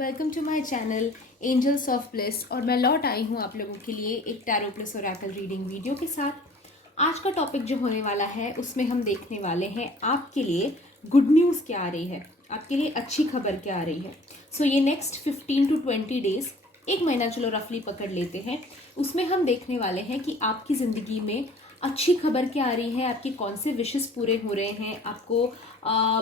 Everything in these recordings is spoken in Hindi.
Welcome to my channel Angels of Bliss. और मैं लौट आई हूँ आप लोगों के लिए एक tarot plus Oracle reading video के साथ। आज का टॉपिक जो होने वाला है उसमें हम देखने वाले हैं आपके लिए गुड न्यूज़ क्या आ रही है, आपके लिए अच्छी खबर क्या आ रही है। सो ये नेक्स्ट 15 to 20 डेज, एक महीना चलो रफली पकड़ लेते हैं, उसमें हम देखने वाले हैं कि आपकी ज़िंदगी में अच्छी खबर क्या आ रही है, आपके कौन से विशेस पूरे हो रहे हैं, आपको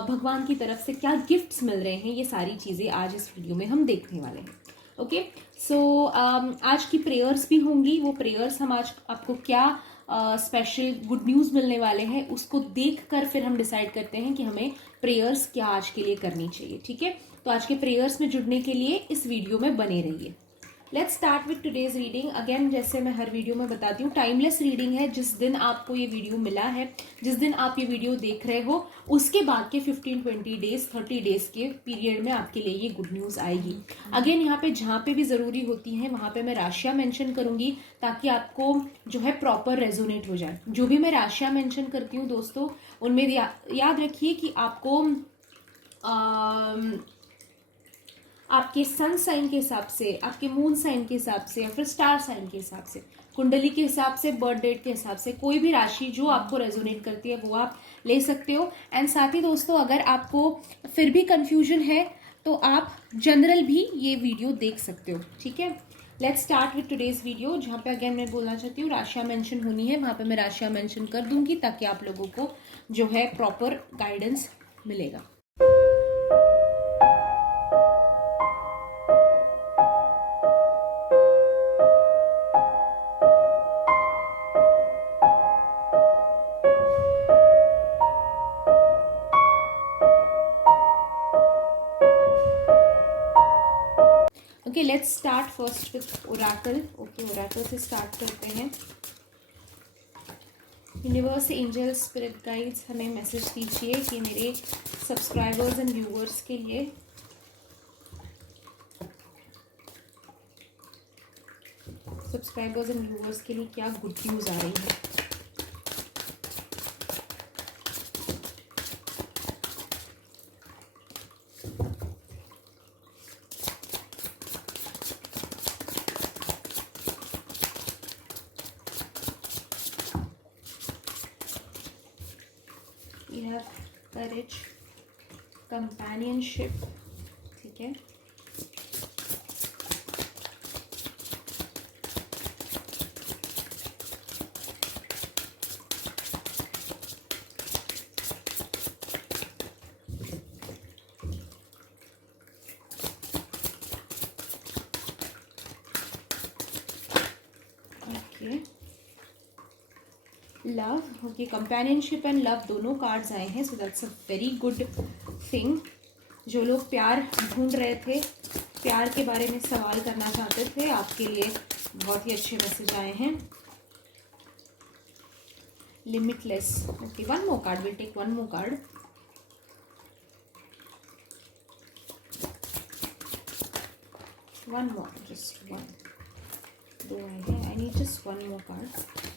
भगवान की तरफ से क्या गिफ्ट्स मिल रहे हैं। ये सारी चीज़ें आज इस वीडियो में हम देखने वाले हैं। ओके, सो आज की प्रेयर्स भी होंगी। वो प्रेयर्स हम आज आपको क्या स्पेशल गुड न्यूज़ मिलने वाले हैं उसको देख कर फिर हम डिसाइड करते हैं कि हमें प्रेयर्स क्या आज के लिए करनी चाहिए। ठीक है, तो आज के प्रेयर्स में जुड़ने के लिए इस वीडियो में बने रहिए। Let's start with today's reading. Again जैसे मैं हर वीडियो में बताती हूँ, टाइमलेस रीडिंग है। जिस दिन आपको ये वीडियो मिला है, जिस दिन आप ये वीडियो देख रहे हो, उसके बाद के 15-20 डेज 30 डेज के पीरियड में आपके लिए ये गुड न्यूज़ आएगी। अगेन यहाँ पे जहाँ पे भी ज़रूरी होती है वहाँ पे मैं राशियाँ मेंशन करूँगी ताकि आपको जो है प्रॉपर रेजोनेट हो जाए। जो भी मैं राशियाँ मेंशन करती हूँ दोस्तों, उनमें याद रखिए कि आपको आपके सन साइन के हिसाब से, आपके मून साइन के हिसाब से, या फिर स्टार साइन के हिसाब से, कुंडली के हिसाब से, बर्थ डेट के हिसाब से कोई भी राशि जो आपको रेजोनेट करती है वो आप ले सकते हो। एंड साथ ही दोस्तों, अगर आपको फिर भी कंफ्यूजन है तो आप जनरल भी ये वीडियो देख सकते हो। ठीक है, let's start with today's video. जहाँ पे अगेन मैं बोलना चाहती हूँ राशियाँ मेंशन होनी है, वहाँ पे मैं राशियाँ मेंशन कर दूंगी ताकि आप लोगों को जो है प्रॉपर गाइडेंस मिलेगा। Okay, let's start first with Oracle. Okay, Oracle से स्टार्ट करते हैं। यूनिवर्स, एंजल, स्पिरिट गाइड्स हमें मैसेज दीजिए कि मेरे सब्सक्राइबर्स एंड व्यूअर्स के लिए क्या गुड न्यूज़ आ रही है। We have courage, companionship, ठीक है, okay, love. Okay, companionship and love दोनों कार्ड्स आए हैं, so that's a very good thing. जो लोग प्यार ढूंढ रहे थे, प्यार के बारे में सवाल करना चाहते थे, आपके लिए बहुत ही अच्छे मैसेज आए हैं। Limitless. Okay, one more card, will take one more card. One more, just one. दो आए हैं, I need just one more card.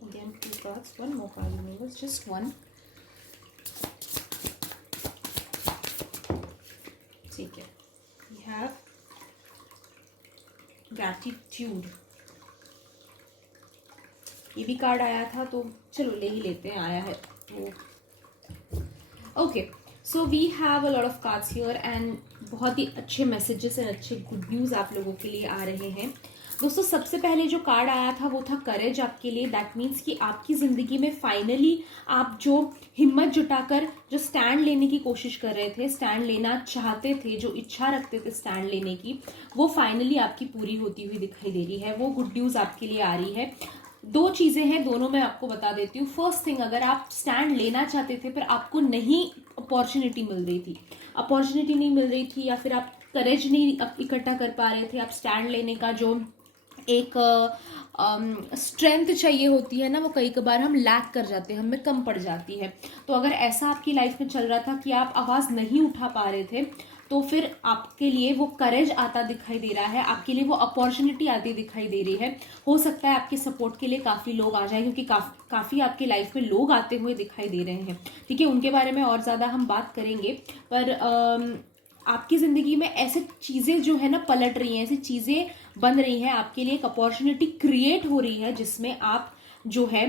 Again, two cards, one more card, universe, just one. ठीक है, we have gratitude। ये भी कार्ड आया था तो चलो ले ही लेते हैं, आया है वो। Okay, so we have a lot of cards here and बहुत ही अच्छे मैसेजेस एंड अच्छे गुड न्यूज़ आप लोगों के लिए आ रहे हैं। दोस्तों, सबसे पहले जो कार्ड आया था वो था करेज आपके लिए। दैट मीन्स कि आपकी ज़िंदगी में फाइनली आप जो हिम्मत जुटाकर जो स्टैंड लेने की कोशिश कर रहे थे, स्टैंड लेना चाहते थे, जो इच्छा रखते थे स्टैंड लेने की, वो फाइनली आपकी पूरी होती हुई दिखाई दे रही है। वो गुड न्यूज़ आपके लिए आ रही है। दो चीज़ें हैं, दोनों मैं आपको बता देती हूँ। फर्स्ट थिंग, अगर आप स्टैंड लेना चाहते थे पर आपको नहीं अपॉर्चुनिटी मिल रही थी या फिर आप करेज नहीं इकट्ठा कर पा रहे थे, आप स्टैंड लेने का जो एक स्ट्रेंथ चाहिए होती है ना, वो कई बार हम लैक कर जाते हैं, हमें कम पड़ जाती है। तो अगर ऐसा आपकी लाइफ में चल रहा था कि आप आवाज़ नहीं उठा पा रहे थे, तो फिर आपके लिए वो करेज आता दिखाई दे रहा है, आपके लिए वो अपॉर्चुनिटी आती दिखाई दे रही है। हो सकता है आपके सपोर्ट के लिए काफ़ी लोग आ जाए, क्योंकि काफ़ी आपके लाइफ में लोग आते हुए दिखाई दे रहे हैं, ठीक है। उनके बारे में और ज़्यादा हम बात करेंगे, पर आपकी ज़िंदगी में ऐसे चीज़ें जो है ना पलट रही हैं, ऐसी चीज़ें बन रही हैं, आपके लिए एक अपॉर्चुनिटी क्रिएट हो रही है जिसमें आप जो है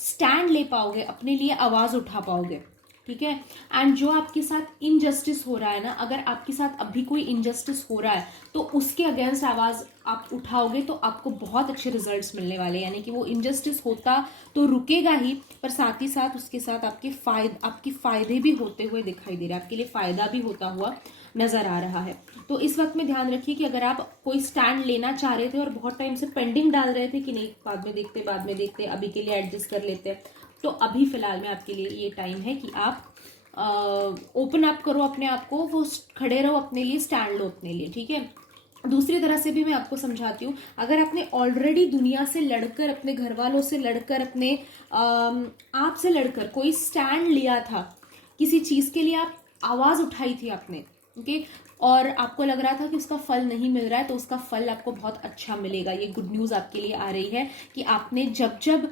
स्टैंड ले पाओगे, अपने लिए आवाज़ उठा पाओगे, ठीक है। एंड जो आपके साथ इनजस्टिस हो रहा है ना, अगर आपके साथ अभी कोई इनजस्टिस हो रहा है तो उसके अगेंस्ट आवाज़ आप उठाओगे तो आपको बहुत अच्छे रिजल्ट्स मिलने वाले हैं। यानी कि वो इनजस्टिस होता तो रुकेगा ही, पर साथ ही साथ उसके साथ आपके फायदे भी होते हुए दिखाई दे रहे हैं, आपके लिए फ़ायदा भी होता हुआ नज़र आ रहा है। तो इस वक्त में ध्यान रखिए कि अगर आप कोई स्टैंड लेना चाह रहे थे और बहुत टाइम से पेंडिंग डाल रहे थे कि नहीं बाद में देखते अभी के लिए एडजस्ट कर लेते हैं, तो अभी फिलहाल में आपके लिए ये टाइम है कि आप ओपन अप करो अपने आप को, वो खड़े रहो अपने लिए, स्टैंड लो अपने लिए, ठीक है। दूसरी तरह से भी मैं आपको समझाती हूँ, अगर आपने ऑलरेडी दुनिया से लड़कर, अपने घर वालों से लड़कर, अपने आप से लड़कर कोई स्टैंड लिया था, किसी चीज़ के लिए आप आवाज़ उठाई थी आपने, ओके, और आपको लग रहा था कि उसका फल नहीं मिल रहा है, तो उसका फल आपको बहुत अच्छा मिलेगा। ये गुड न्यूज़ आपके लिए आ रही है कि आपने जब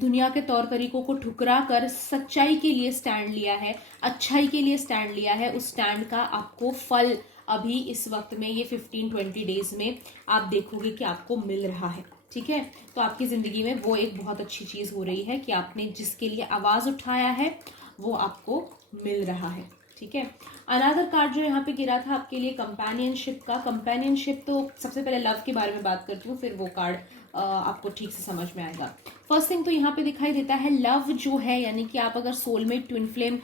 दुनिया के तौर तरीकों को ठुकरा कर सच्चाई के लिए स्टैंड लिया है, अच्छाई के लिए स्टैंड लिया है, उस स्टैंड का आपको फल अभी इस वक्त में ये 15-20 डेज में आप देखोगे कि आपको मिल रहा है, ठीक है। तो आपकी ज़िंदगी में वो एक बहुत अच्छी चीज़ हो रही है कि आपने जिसके लिए आवाज़ उठाया है वो आपको मिल रहा है, ठीक है। अनदर कार्ड जो यहाँ पे गिरा था आपके लिए कंपेनियनशिप का। कंपेनियनशिप तो सबसे पहले लव के बारे में बात करती हूँ, फिर वो कार्ड आपको ठीक से समझ में आएगा। फर्स्ट थिंग तो यहाँ पे दिखाई देता है लव जो है, यानी कि आप अगर सोलमेट ट्विन फ्लेम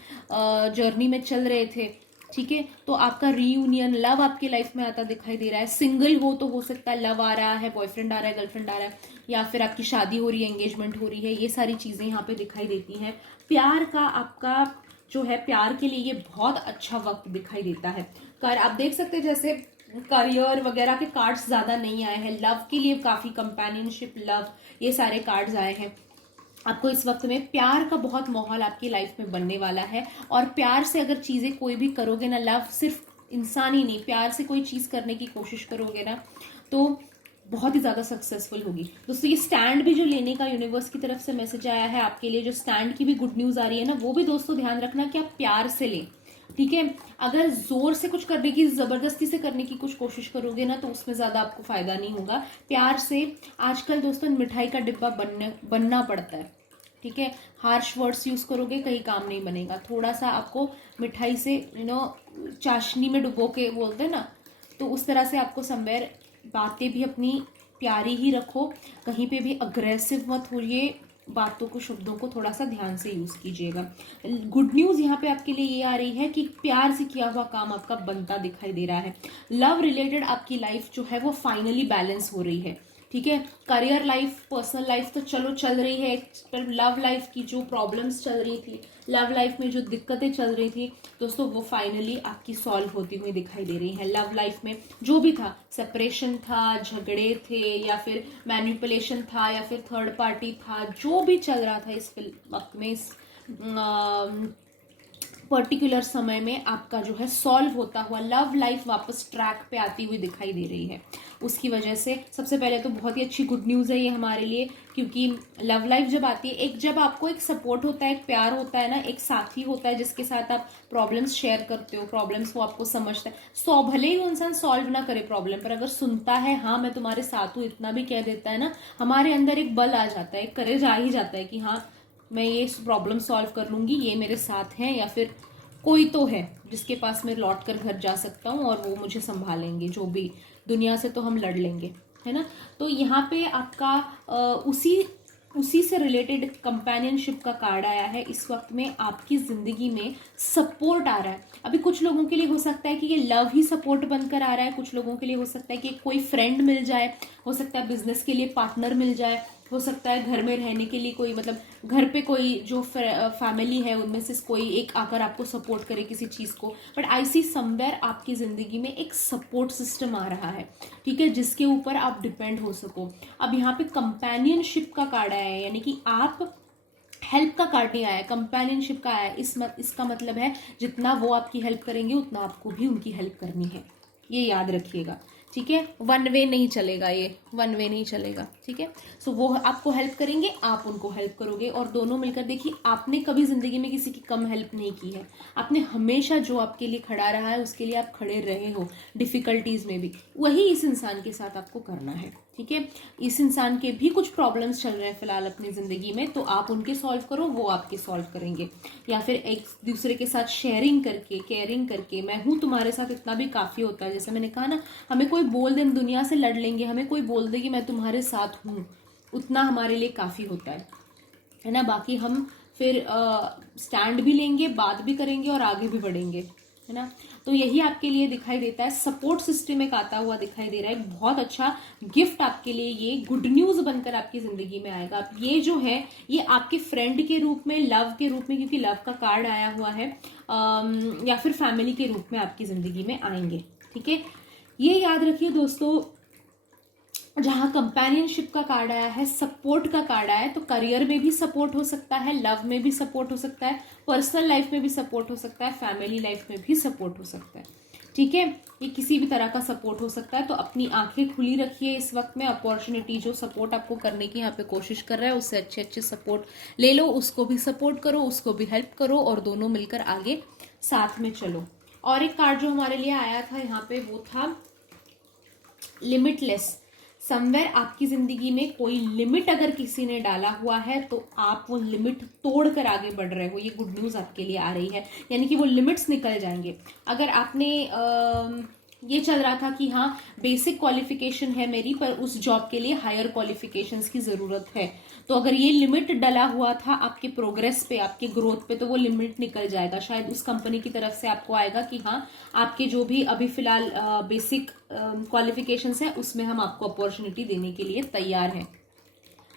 जर्नी में चल रहे थे, ठीक है, तो आपका रीयूनियन लव आपकी लाइफ में आता दिखाई दे रहा है। सिंगल हो तो हो सकता है लव आ रहा है, बॉयफ्रेंड आ रहा है, गर्लफ्रेंड आ रहा है, या फिर आपकी शादी हो रही है, एंगेजमेंट हो रही है, ये सारी चीज़ें यहाँ पे दिखाई देती हैं। प्यार का आपका जो है, प्यार के लिए ये बहुत अच्छा वक्त दिखाई देता है। आप देख सकते हैं जैसे करियर वगैरह के कार्ड्स ज़्यादा नहीं आए हैं, लव के लिए काफ़ी कंपेनियनशिप, लव, ये सारे कार्ड्स आए हैं। आपको इस वक्त में प्यार का बहुत माहौल आपकी लाइफ में बनने वाला है, और प्यार से अगर चीज़ें कोई भी करोगे ना, लव सिर्फ इंसान ही नहीं, प्यार से कोई चीज़ करने की कोशिश करोगे ना, तो बहुत ही ज़्यादा सक्सेसफुल होगी। दोस्तों ये स्टैंड भी जो लेने का यूनिवर्स की तरफ से मैसेज आया है आपके लिए, जो स्टैंड की भी गुड न्यूज़ आ रही है ना, वो भी दोस्तों ध्यान रखना कि आप प्यार से लें, ठीक है। अगर जोर से कुछ करने की, जबरदस्ती से करने की कुछ कोशिश करोगे ना, तो उसमें ज्यादा आपको फायदा नहीं होगा। प्यार से, आजकल दोस्तों मिठाई का डिब्बा बनना पड़ता है, ठीक है। हार्श वर्ड्स यूज करोगे कहीं काम नहीं बनेगा। थोड़ा सा आपको मिठाई से चाशनी में डुबो के बोलते हैं ना, तो उस तरह से आपको समवेयर बातें भी अपनी प्यारी ही रखो, कहीं पे भी अग्रेसिव मत होइए, बातों को, शब्दों को थोड़ा सा ध्यान से यूज कीजिएगा। गुड न्यूज यहाँ पे आपके लिए ये आ रही है कि प्यार से किया हुआ काम आपका बनता दिखाई दे रहा है। लव रिलेटेड आपकी लाइफ जो है वो फाइनली बैलेंस हो रही है, ठीक है। करियर लाइफ, पर्सनल लाइफ तो चलो चल रही है, पर लव लाइफ की जो प्रॉब्लम्स चल रही थी, लव लाइफ में जो दिक्कतें चल रही थी दोस्तों, वो फाइनली आपकी सॉल्व होती हुई दिखाई दे रही है। लव लाइफ में जो भी था, सेपरेशन था, झगड़े थे, या फिर मैनिपुलेशन था, या फिर थर्ड पार्टी था, जो भी चल रहा था इस वक्त में, इस पर्टिकुलर समय में, आपका जो है सॉल्व होता हुआ लव लाइफ वापस ट्रैक पे आती हुई दिखाई दे रही है। उसकी वजह से सबसे पहले तो बहुत ही अच्छी गुड न्यूज़ है ये हमारे लिए, क्योंकि लव लाइफ जब आती है, एक जब आपको एक सपोर्ट होता है, एक प्यार होता है ना, एक साथी होता है जिसके साथ आप प्रॉब्लम्स शेयर करते हो, प्रॉब्लम्स वो आपको समझता है, भले ही वो इंसान सॉल्व ना करे प्रॉब्लम, पर अगर सुनता है, हाँ मैं तुम्हारे साथ हूँ, इतना भी कह देता है ना, हमारे अंदर एक बल आ जाता है, एक करेज आ ही जाता है कि हाँ मैं ये प्रॉब्लम सॉल्व कर लूंगी, ये मेरे साथ हैं, या फिर कोई तो है जिसके पास मैं लौट कर घर जा सकता हूँ और वो मुझे संभालेंगे, जो भी दुनिया से तो हम लड़ लेंगे, है ना। तो यहाँ पे आपका उसी से रिलेटेड कंपेनियनशिप का कार्ड आया है। इस वक्त में आपकी जिंदगी में सपोर्ट आ रहा है। अभी कुछ लोगों के लिए हो सकता है कि ये लव ही सपोर्ट बनकर आ रहा है, कुछ लोगों के लिए हो सकता है कि कोई फ्रेंड मिल जाए, हो सकता है बिजनेस के लिए पार्टनर मिल जाए, हो सकता है घर में रहने के लिए कोई, मतलब घर पे कोई जो फैमिली है उनमें से कोई एक आकर आपको सपोर्ट करे किसी चीज को। बट आई सी समवेयर आपकी जिंदगी में एक सपोर्ट सिस्टम आ रहा है, ठीक है, जिसके ऊपर आप डिपेंड हो सको। अब यहाँ पे कंपेनियनशिप का कार्ड आया है, यानी कि आप हेल्प का कार्ड नहीं आया, कंपेनियनशिप का आया। इसका मतलब है जितना वो आपकी हेल्प करेंगे उतना आपको भी उनकी हेल्प करनी है, ये याद रखिएगा, ठीक है। वन वे नहीं चलेगा, ये वन वे नहीं चलेगा, ठीक है। सो वो आपको हेल्प करेंगे, आप उनको हेल्प करोगे, और दोनों मिलकर देखिए, आपने कभी जिंदगी में किसी की कम हेल्प नहीं की है। आपने हमेशा जो आपके लिए खड़ा रहा है उसके लिए आप खड़े रहे हो, डिफिकल्टीज में भी। वही इस इंसान के साथ आपको करना है, ठीक है। इस इंसान के भी कुछ प्रॉब्लम्स चल रहे हैं फिलहाल अपनी जिंदगी में, तो आप उनके सॉल्व करो, वो आपके सॉल्व करेंगे। या फिर एक दूसरे के साथ शेयरिंग करके, केयरिंग करके, मैं हूं तुम्हारे साथ, इतना भी काफी होता है। जैसे मैंने कहा ना, हमें कोई बोल दे, दुनिया से लड़ लेंगे, हमें कोई बोल दे कि मैं तुम्हारे साथ हूं, उतना हमारे लिए काफी होता है ना। बाकी हम फिर स्टैंड भी लेंगे, बात भी करेंगे और आगे भी बढ़ेंगे, है ना। तो यही आपके लिए दिखाई देता है, सपोर्ट सिस्टम एक आता हुआ दिखाई दे रहा है। बहुत अच्छा गिफ्ट आपके लिए, ये गुड न्यूज बनकर आपकी जिंदगी में आएगा। अब ये जो है, ये आपके फ्रेंड के रूप में, लव के रूप में, क्योंकि लव का कार्ड आया हुआ है, या फिर फैमिली के रूप में आपकी जिंदगी में आएंगे, ठीक है। ये याद रखिए दोस्तों, जहां कंपेनियनशिप का कार्ड आया है, सपोर्ट का कार्ड आया है, तो करियर में भी सपोर्ट हो सकता है, लव में भी सपोर्ट हो सकता है, पर्सनल लाइफ में भी सपोर्ट हो सकता है, फैमिली लाइफ में भी सपोर्ट हो सकता है, ठीक है। ये किसी भी तरह का सपोर्ट हो सकता है। तो अपनी आंखें खुली रखिए इस वक्त में, अपॉर्चुनिटी जो सपोर्ट आपको करने की यहाँ पे कोशिश कर रहा है उससे अच्छे अच्छे सपोर्ट ले लो, उसको भी सपोर्ट करो, उसको भी हेल्प करो, और दोनों मिलकर आगे साथ में चलो। और एक कार्ड जो हमारे लिए आया था यहाँ पे, वो था लिमिटलेस। समवेयर आपकी जिंदगी में कोई लिमिट अगर किसी ने डाला हुआ है तो आप वो लिमिट तोड़कर आगे बढ़ रहे हो, ये गुड न्यूज आपके लिए आ रही है। यानी कि वो लिमिट्स निकल जाएंगे। अगर आपने ये चल रहा था कि हाँ बेसिक क्वालिफिकेशन है मेरी, पर उस जॉब के लिए हायर क्वालिफिकेशंस की जरूरत है, तो अगर ये लिमिट डला हुआ था आपके प्रोग्रेस पे, आपके ग्रोथ पे, तो वो लिमिट निकल जाएगा। शायद उस कंपनी की तरफ से आपको आएगा कि हाँ आपके जो भी अभी फिलहाल बेसिक क्वालिफिकेशंस है उसमें हम आपको अपॉर्चुनिटी देने के लिए तैयार हैं,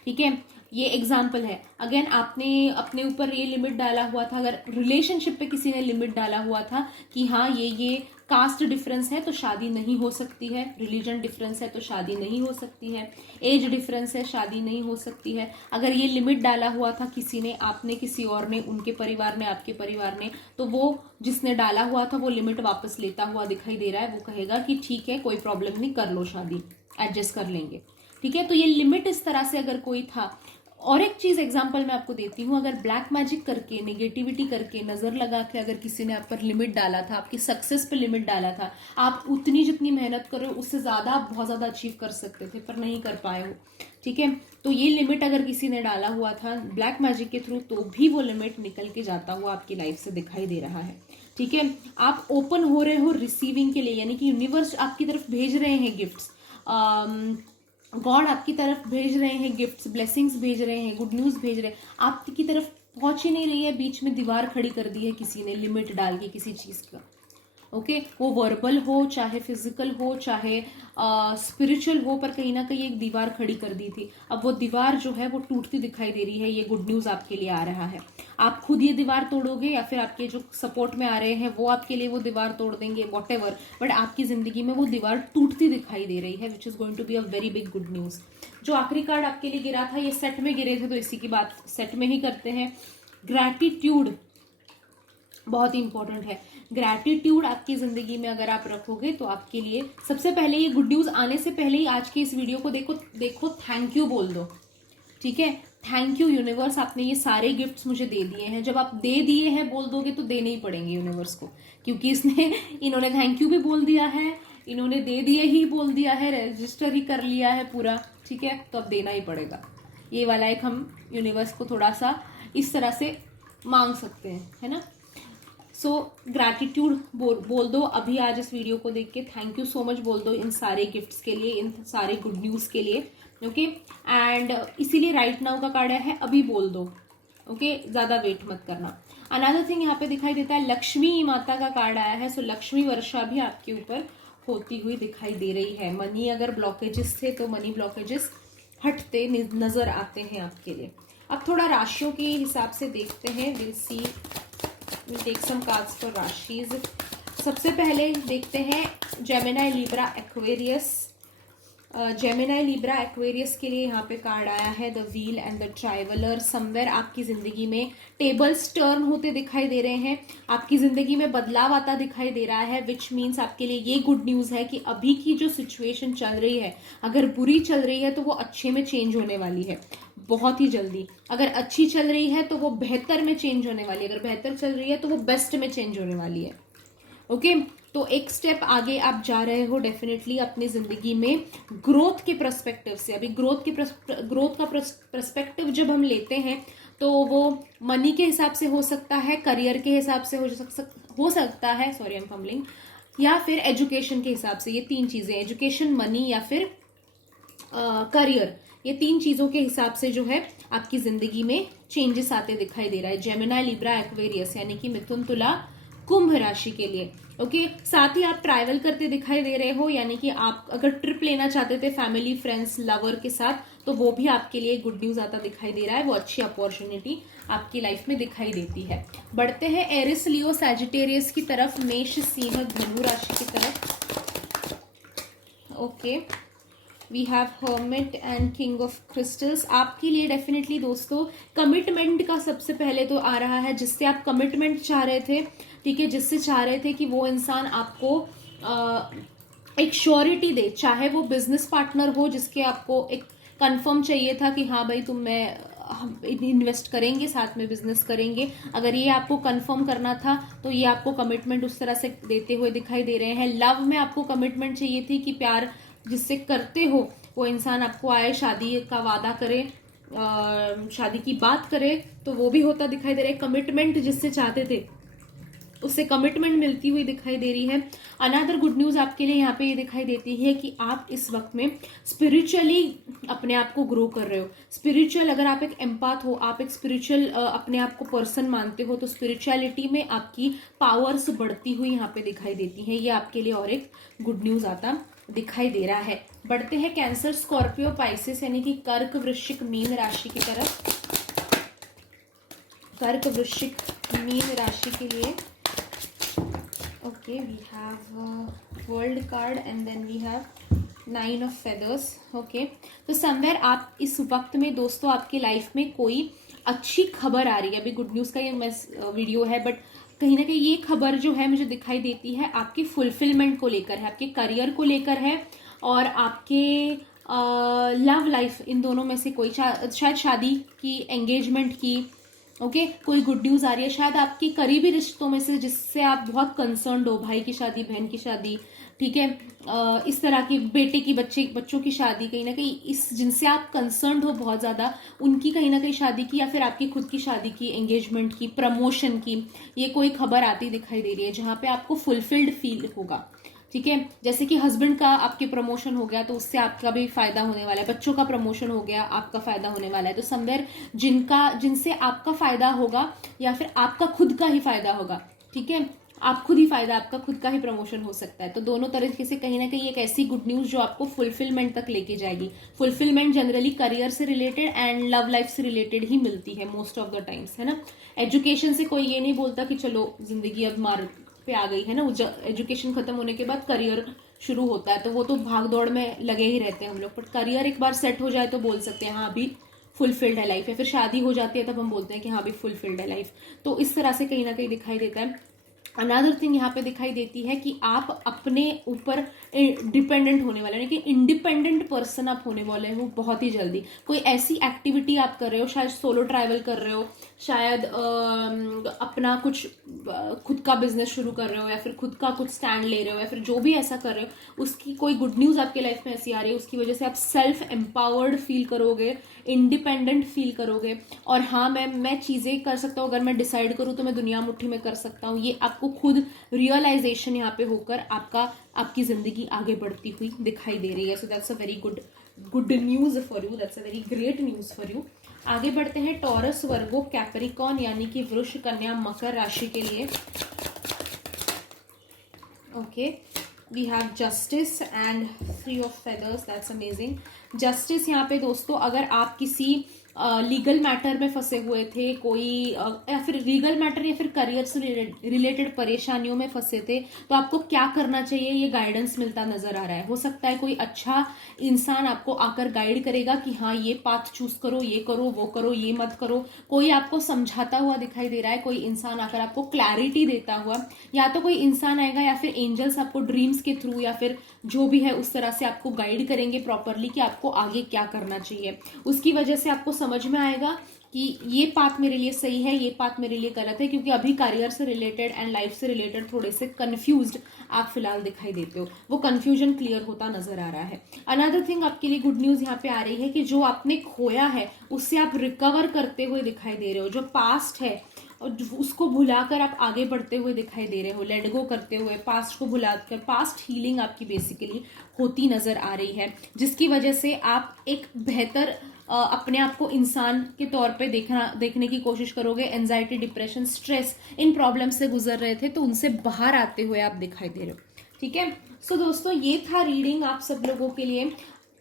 ठीक है। ये एग्जाम्पल है। अगेन आपने अपने ऊपर ये लिमिट डाला हुआ था, अगर रिलेशनशिप पे किसी ने लिमिट डाला हुआ था कि हाँ ये कास्ट डिफरेंस है तो शादी नहीं हो सकती है, रिलीजन डिफरेंस है तो शादी नहीं हो सकती है, एज डिफरेंस है शादी नहीं हो सकती है, अगर ये लिमिट डाला हुआ था किसी ने, आपने, किसी और ने, उनके परिवार ने, आपके परिवार ने, तो वो जिसने डाला हुआ था वो लिमिट वापस लेता हुआ दिखाई दे रहा है। वो कहेगा कि ठीक है कोई प्रॉब्लम नहीं, कर लो शादी, एडजस्ट कर लेंगे, ठीक है। तो ये लिमिट इस तरह से अगर कोई था। और एक चीज एग्जांपल मैं आपको देती हूँ, अगर ब्लैक मैजिक करके, नेगेटिविटी करके, नजर लगा के अगर किसी ने आप पर लिमिट डाला था, आपकी सक्सेस पे लिमिट डाला था, आप उतनी जितनी मेहनत करो उससे ज्यादा आप बहुत ज्यादा अचीव कर सकते थे पर नहीं कर पाए हो, ठीक है। तो ये लिमिट अगर किसी ने डाला हुआ था ब्लैक मैजिक के थ्रू, तो भी वो लिमिट निकल के जाता हुआ आपकी लाइफ से दिखाई दे रहा है, ठीक है। आप ओपन हो रहे हो रिसीविंग के लिए, यानी कि यूनिवर्स आपकी तरफ भेज रहे हैं गिफ्ट्स, गॉड आपकी तरफ भेज रहे हैं गिफ्ट्स, ब्लेसिंग्स भेज रहे हैं, गुड न्यूज भेज रहे हैं, आपकी तरफ पहुंच ही नहीं रही है, बीच में दीवार खड़ी कर दी है किसी ने लिमिट डाल के किसी चीज का, ओके। वो वर्बल हो, चाहे फिजिकल हो, चाहे स्पिरिचुअल हो, पर कहीं ना कहीं एक दीवार खड़ी कर दी थी। अब वो दीवार जो है वो टूटती दिखाई दे रही है, ये गुड न्यूज आपके लिए आ रहा है। आप खुद ये दीवार तोड़ोगे या फिर आपके जो सपोर्ट में आ रहे हैं वो आपके लिए वो दीवार तोड़ देंगे, वॉटेवर, बट आपकी जिंदगी में वो दीवार टूटती दिखाई दे रही है, which is going to be a very big good news. जो आखिरी कार्ड आपके लिए गिरा था, ये सेट में गिरे थे तो इसी की बात सेट में ही करते हैं। ग्रैटिट्यूड बहुत इंपॉर्टेंट है। ग्रैटिट्यूड आपकी जिंदगी में अगर आप रखोगे तो आपके लिए सबसे पहले, ये गुड न्यूज आने से पहले ही आज के इस वीडियो को देखो थैंक यू बोल दो, ठीक है। थैंक यू यूनिवर्स, आपने ये सारे गिफ्ट्स मुझे दे दिए हैं। जब आप दे दिए हैं बोल दोगे तो देने ही पड़ेंगे यूनिवर्स को, क्योंकि इन्होंने थैंक यू भी बोल दिया है, इन्होंने दे दिए ही बोल दिया है, रजिस्टर ही कर लिया है पूरा, ठीक है। तो अब देना ही पड़ेगा। ये वाला एक हम यूनिवर्स को थोड़ा सा इस तरह से मांग सकते हैं, है ना। सो ग्रैटिट्यूड बोल दो अभी, आज इस वीडियो को देख के थैंक यू सो मच बोल दो इन सारे गिफ्ट्स के लिए, इन सारे गुड न्यूज के लिए, ओके। एंड इसीलिए राइट नाउ का कार्ड है, अभी बोल दो, ओके, ज्यादा वेट मत करना। अनदर थिंग यहाँ पे दिखाई देता है, लक्ष्मी माता का कार्ड आया है। सो लक्ष्मी वर्षा भी आपके ऊपर होती हुई दिखाई दे रही है। मनी अगर ब्लॉकेजेस थे तो मनी ब्लॉकेजेस हटते नजर आते हैं आपके लिए। अब थोड़ा राशियों के हिसाब से देखते हैं, will see, we'll take some cards for राशिज। सबसे पहले देखते हैं Gemini, Libra, Aquarius, Gemini, Libra, Aquarius के लिए यहाँ पे कार्ड आया है the wheel and the traveller. Somewhere आपकी जिंदगी में टेबल्स टर्न होते दिखाई दे रहे हैं, आपकी जिंदगी में बदलाव आता दिखाई दे रहा है, विच मीन्स आपके लिए ये गुड न्यूज है कि अभी की जो सिचुएशन चल रही है, अगर बुरी चल रही है तो वो अच्छे में चेंज होने वाली है बहुत ही जल्दी। अगर अच्छी चल रही है तो वो बेहतर में चेंज होने वाली है, अगर बेहतर चल रही है तो वो बेस्ट में चेंज होने वाली है। ओके तो एक स्टेप आगे आप जा रहे हो डेफिनेटली अपनी जिंदगी में ग्रोथ के पर्सपेक्टिव से। अभी ग्रोथ का पर्सपेक्टिव जब हम लेते हैं तो वो मनी के हिसाब से हो सकता है, करियर के हिसाब से हो सकता है, सॉरी आई एम फंबलिंग, या फिर एजुकेशन के हिसाब से। ये तीन चीजें, एजुकेशन, मनी या फिर करियर, ये तीन चीजों के हिसाब से जो है आपकी जिंदगी में चेंजेस आते दिखाई दे रहा है। जेमिनाई, लिब्रा, एक्वेरियस यानी कि मिथुन, तुला, कुंभ राशि के लिए। ओके साथ ही आप ट्रैवल करते दिखाई दे रहे हो, यानी कि आप अगर ट्रिप लेना चाहते थे फैमिली, फ्रेंड्स, लवर के साथ, तो वो भी आपके लिए गुड न्यूज आता दिखाई दे रहा है। वो अच्छी अपॉर्चुनिटी आपकी लाइफ में दिखाई देती है। बढ़ते हैं एरिस, लियो, सैजिटेरियस की तरफ, मेष, सिंह, धनु राशि की तरफ। Okay we have Hermit and King of Crystals. आपके लिए डेफिनेटली दोस्तों कमिटमेंट का सबसे पहले तो आ रहा है, जिससे आप कमिटमेंट चाह रहे थे, ठीक है, जिससे चाह रहे थे कि वो इंसान आपको एक श्योरिटी दे, चाहे वो बिजनेस पार्टनर हो जिसके आपको एक कंफर्म चाहिए था कि हाँ भाई हम इन्वेस्ट करेंगे, साथ में बिजनेस करेंगे, अगर ये आपको कंफर्म करना था तो ये आपको कमिटमेंट उस तरह से देते हुए दिखाई दे रहे हैं। लव में आपको कमिटमेंट चाहिए थी कि प्यार जिससे करते हो वो इंसान आपको आए, शादी का वादा करे, शादी की बात करे, तो वो भी होता दिखाई दे रहा है। कमिटमेंट जिससे चाहते थे उससे कमिटमेंट मिलती हुई दिखाई दे रही है। अनदर गुड न्यूज आपके लिए यहाँ पे ये दिखाई देती है कि आप इस वक्त में स्पिरिचुअली अपने आप को ग्रो कर रहे हो। स्पिरिचुअल, अगर आप एक एम्पाथ हो, आप एक स्पिरिचुअल अपने आप को पर्सन मानते हो, तो स्पिरिचुअलिटी में आपकी पावर्स बढ़ती हुई यहाँ पे दिखाई देती है। ये आपके लिए और एक गुड न्यूज आता दिखाई दे रहा है। बढ़ते हैं कैंसर, स्कॉर्पियो, पाइसेस यानी कि कर्क, वृश्चिक, मीन राशि की तरफ। कर्क, वृश्चिक, मीन राशि के लिए okay we have world card and then we have 9 of feathers. Okay तो समवेयर आप इस वक्त में दोस्तों आपकी लाइफ में कोई अच्छी खबर आ रही है। अभी गुड न्यूज का ये वीडियो है, बट कहीं ना कहीं ये खबर जो है मुझे दिखाई देती है आपकी फुलफिलमेंट को लेकर है, आपके करियर को लेकर है और आपके लव लाइफ, इन दोनों में से कोई शायद शादी की, एंगेजमेंट की, ओके कोई गुड न्यूज आ रही है। शायद आपकी करीबी रिश्तों में से जिससे आप बहुत कंसर्न्ड हो, भाई की शादी, बहन की शादी, ठीक है, इस तरह की बेटे की, बच्चों की शादी, कहीं ना कहीं इस जिनसे आप कंसर्न्ड हो बहुत ज़्यादा, उनकी कहीं ना कहीं शादी की या फिर आपकी खुद की शादी की, एंगेजमेंट की, प्रमोशन की, ये कोई खबर आती दिखाई दे रही है जहाँ पे आपको फुलफिल्ड फील होगा। ठीक है, जैसे कि हस्बैंड का आपके प्रमोशन हो गया तो उससे आपका भी फायदा होने वाला है, बच्चों का प्रमोशन हो गया आपका फायदा होने वाला है। तो समवेयर जिनसे आपका फायदा होगा या फिर आपका खुद का ही फायदा होगा, ठीक है, आप खुद ही फायदा, आपका खुद का ही प्रमोशन हो सकता है। तो दोनों तरीके से कहीं ना कहीं एक ऐसी गुड न्यूज जो आपको फुलफिलमेंट तक लेके जाएगी। फुलफिलमेंट जनरली करियर से रिलेटेड एंड लव लाइफ से रिलेटेड ही मिलती है मोस्ट ऑफ द टाइम्स, है ना। एजुकेशन से कोई ये नहीं बोलता कि चलो जिंदगी अब मार पे आ गई है ना, एजुकेशन खत्म होने के बाद करियर शुरू होता है, तो वो तो भाग दौड़ में लगे ही रहते हैं हम लोग, बट करियर एक बार सेट हो जाए तो बोल सकते हैं हाँ अभी फुलफिल्ड है लाइफ, या फिर शादी हो जाती है तब हम बोलते हैं कि हाँ अभी फुलफिल्ड है लाइफ। तो इस तरह से कहीं ना कहीं दिखाई देता है। अनदर थिंग यहाँ पे दिखाई देती है कि आप अपने ऊपर डिपेंडेंट होने वाले, यानी कि इंडिपेंडेंट पर्सन आप होने वाले हो बहुत ही जल्दी। कोई ऐसी एक्टिविटी आप कर रहे हो, शायद सोलो ट्रैवल कर रहे हो, शायद अपना कुछ खुद का बिजनेस शुरू कर रहे हो, या फिर खुद का कुछ स्टैंड ले रहे हो, या फिर जो भी ऐसा कर रहे हो उसकी कोई गुड न्यूज आपके लाइफ में ऐसी आ रही है, उसकी वजह से आप सेल्फ एम्पावर्ड फील करोगे, इंडिपेंडेंट फील करोगे। और हाँ मैं चीजें कर सकता हूँ, अगर मैं डिसाइड करूँ तो मैं दुनिया मुट्ठी में कर सकता हूँ, ये आपको खुद रियलाइजेशन यहाँ पे होकर आपकी जिंदगी आगे बढ़ती हुई दिखाई दे रही है। So that's a very good news for you, that's a very great news for you. आगे बढ़ते हैं टॉरस, वर्गो, कैप्रिकॉर्न यानी कि वृष, कन्या, मकर राशि के लिए। Okay we have justice and 3 of feathers, that's amazing. Justice यहाँ पे दोस्तों, अगर आप किसी लीगल मैटर में फंसे हुए थे, कोई या फिर लीगल मैटर या फिर करियर से रिलेटेड परेशानियों में फंसे थे, तो आपको क्या करना चाहिए ये गाइडेंस मिलता नजर आ रहा है। हो सकता है कोई अच्छा इंसान आपको आकर गाइड करेगा कि हाँ ये पाथ चूज करो, ये करो, वो करो, ये मत करो। कोई आपको समझाता हुआ दिखाई दे रहा है, कोई इंसान आकर आपको क्लैरिटी देता हुआ, या तो कोई इंसान आएगा या फिर एंजल्स आपको ड्रीम्स के थ्रू या फिर जो भी है उस तरह से आपको गाइड करेंगे प्रॉपरली कि आपको आगे क्या करना चाहिए। उसकी वजह से आपको समझ में आएगा कि ये पाथ मेरे लिए सही है, ये पाथ मेरे लिए गलत है, क्योंकि अभी करियर से रिलेटेड एंड लाइफ से रिलेटेड थोड़े से कंफ्यूज्ड आप फिलहाल दिखाई देते हो। वो कंफ्यूजन क्लियर होता नजर आ रहा है। अनदर थिंग, आपके लिए गुड न्यूज यहाँ पे आ रही है कि जो आपने खोया है उससे आप रिकवर करते हुए दिखाई दे रहे हो। जो पास्ट है और उसको भुलाकर आप आगे बढ़ते हुए दिखाई दे रहे हो, लेट गो करते हुए, पास्ट को भुलाकर पास्ट हीलिंग आपकी बेसिकली होती नजर आ रही है, जिसकी वजह से आप एक बेहतर अपने आप को इंसान के तौर पे देखने की कोशिश करोगे। एंजाइटी, डिप्रेशन, स्ट्रेस, इन प्रॉब्लम से गुजर रहे थे तो उनसे बाहर आते हुए आप दिखाई दे रहे हो। ठीक है, सो दोस्तों ये था रीडिंग आप सब लोगों के लिए।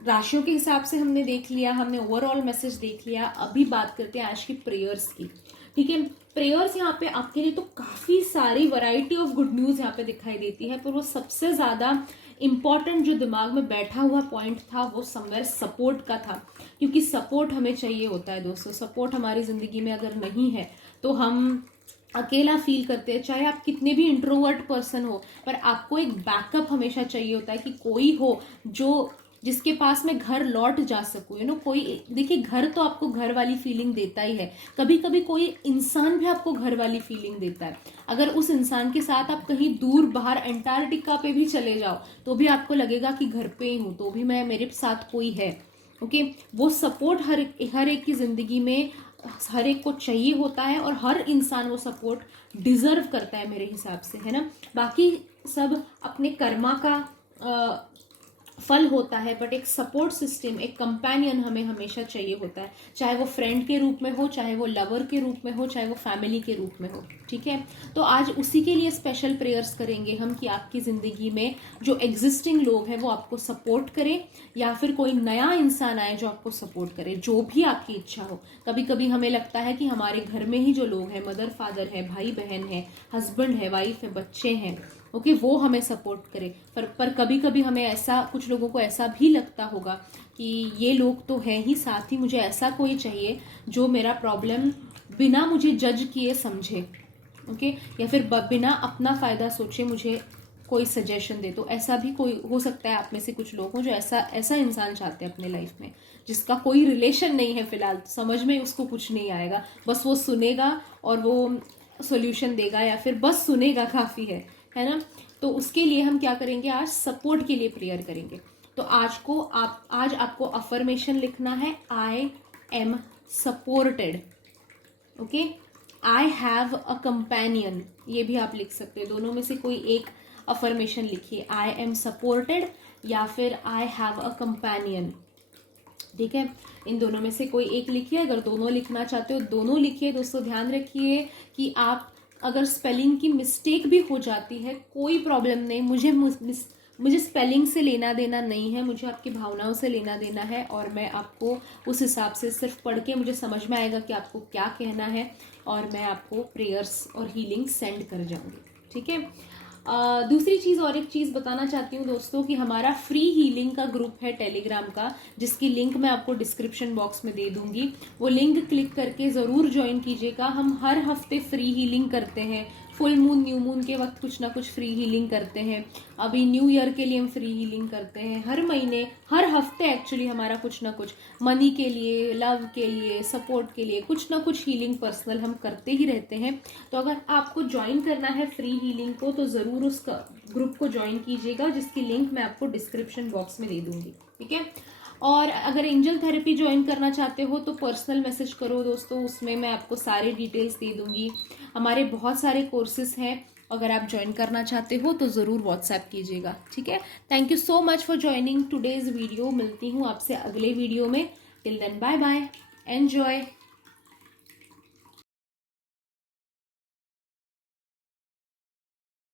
राशियों के हिसाब से हमने देख लिया, हमने ओवरऑल मैसेज देख लिया। अभी बात करते हैं आज की प्रेयर्स की। ठीक है, प्रेयर्स यहाँ पे आपके लिए तो काफी सारी वैरायटी ऑफ गुड न्यूज यहाँ पे दिखाई देती है, पर वो सबसे ज्यादा इंपॉर्टेंट जो दिमाग में बैठा हुआ पॉइंट था वो समवेयर सपोर्ट का था, क्योंकि सपोर्ट हमें चाहिए होता है दोस्तों। सपोर्ट हमारी जिंदगी में अगर नहीं है तो हम अकेला फील करते हैं, चाहे आप कितने भी इंट्रोवर्ट पर्सन हो, पर आपको एक बैकअप हमेशा चाहिए होता है कि कोई हो जो जिसके पास मैं घर लौट जा सकूं। कोई, देखिए घर तो आपको घर वाली फीलिंग देता ही है, कभी कभी कोई इंसान भी आपको घर वाली फीलिंग देता है। अगर उस इंसान के साथ आप कहीं दूर बाहर एंटार्क्टिका पे भी चले जाओ तो भी आपको लगेगा कि घर पे ही हूं, तो भी मेरे साथ कोई है। ओके, वो सपोर्ट हर एक की जिंदगी में हर एक को चाहिए होता है, और हर इंसान वो सपोर्ट डिजर्व करता है मेरे हिसाब से, है ना। बाकी सब अपने कर्मा का फल होता है, बट एक सपोर्ट सिस्टम, एक कंपेनियन हमें हमेशा चाहिए होता है, चाहे वो फ्रेंड के रूप में हो, चाहे वो लवर के रूप में हो, चाहे वो फैमिली के रूप में हो। ठीक है, तो आज उसी के लिए स्पेशल प्रेयर्स करेंगे हम कि आपकी जिंदगी में जो एग्जिस्टिंग लोग हैं वो आपको सपोर्ट करें, या फिर कोई नया इंसान आए जो आपको सपोर्ट करे, जो भी आपकी इच्छा हो। कभी कभी हमें लगता है कि हमारे घर में ही जो लोग हैं, मदर फादर है, भाई बहन है, हस्बैंड है, वाइफ है, बच्चे हैं, ओके, वो हमें सपोर्ट करे। पर कभी कभी हमें ऐसा, कुछ लोगों को ऐसा भी लगता होगा कि ये लोग तो हैं ही, साथ ही मुझे ऐसा कोई चाहिए जो मेरा प्रॉब्लम बिना मुझे जज किए समझे, ओके, या फिर बिना अपना फायदा सोचे मुझे कोई सजेशन दे। तो ऐसा भी कोई हो सकता है, आप में से कुछ लोग हो जो ऐसा इंसान चाहते हैं अपने लाइफ में, जिसका कोई रिलेशन नहीं है फिलहाल, समझ में उसको कुछ नहीं आएगा, बस वो सुनेगा और वो सोल्यूशन देगा, या फिर बस सुनेगा काफी है ना। तो उसके लिए हम क्या करेंगे, आज सपोर्ट के लिए प्रेयर करेंगे। तो आज आपको अफर्मेशन लिखना है, I am supported, okay, I have a companion, ये भी आप लिख सकते हैं। दोनों में से कोई एक अफर्मेशन लिखिए, आई एम सपोर्टेड या फिर आई हैव अ कंपेनियन। ठीक है, इन दोनों में से कोई एक लिखिए। अगर दोनों लिखना चाहते हो दोनों लिखिए। दोस्तों ध्यान रखिए कि आप अगर स्पेलिंग की मिस्टेक भी हो जाती है कोई प्रॉब्लम नहीं, मुझे स्पेलिंग से लेना देना नहीं है, मुझे आपकी भावनाओं से लेना देना है, और मैं आपको उस हिसाब से सिर्फ पढ़ के मुझे समझ में आएगा कि आपको क्या कहना है, और मैं आपको प्रेयर्स और हीलिंग सेंड कर जाऊंगी। ठीक है, दूसरी चीज़ और एक चीज़ बताना चाहती हूँ दोस्तों कि हमारा फ्री हीलिंग का ग्रुप है टेलीग्राम का, जिसकी लिंक मैं आपको डिस्क्रिप्शन बॉक्स में दे दूंगी। वो लिंक क्लिक करके ज़रूर ज्वाइन कीजिएगा। हम हर हफ्ते फ्री हीलिंग करते हैं, फुल मून, न्यू मून के वक्त कुछ ना कुछ फ्री हीलिंग करते हैं। अभी न्यू ईयर के लिए हम फ्री हीलिंग करते हैं। हर महीने, हर हफ्ते एक्चुअली हमारा कुछ ना कुछ मनी के लिए, लव के लिए, सपोर्ट के लिए कुछ ना कुछ हीलिंग पर्सनल हम करते ही रहते हैं। तो अगर आपको ज्वाइन करना है फ्री हीलिंग को तो ज़रूर उस ग्रुप को ज्वाइन कीजिएगा, जिसकी लिंक मैं आपको डिस्क्रिप्शन बॉक्स में दे दूंगी। ठीक है, और अगर एंजल थेरेपी ज्वाइन करना चाहते हो तो पर्सनल मैसेज करो दोस्तों, उसमें मैं आपको सारे डिटेल्स दे दूंगी। हमारे बहुत सारे कोर्सेज हैं, अगर आप ज्वाइन करना चाहते हो तो ज़रूर व्हाट्सएप कीजिएगा। ठीक है, thank you so much for joining today's video. मिलती हूँ आपसे अगले वीडियो में। Till then bye bye, enjoy.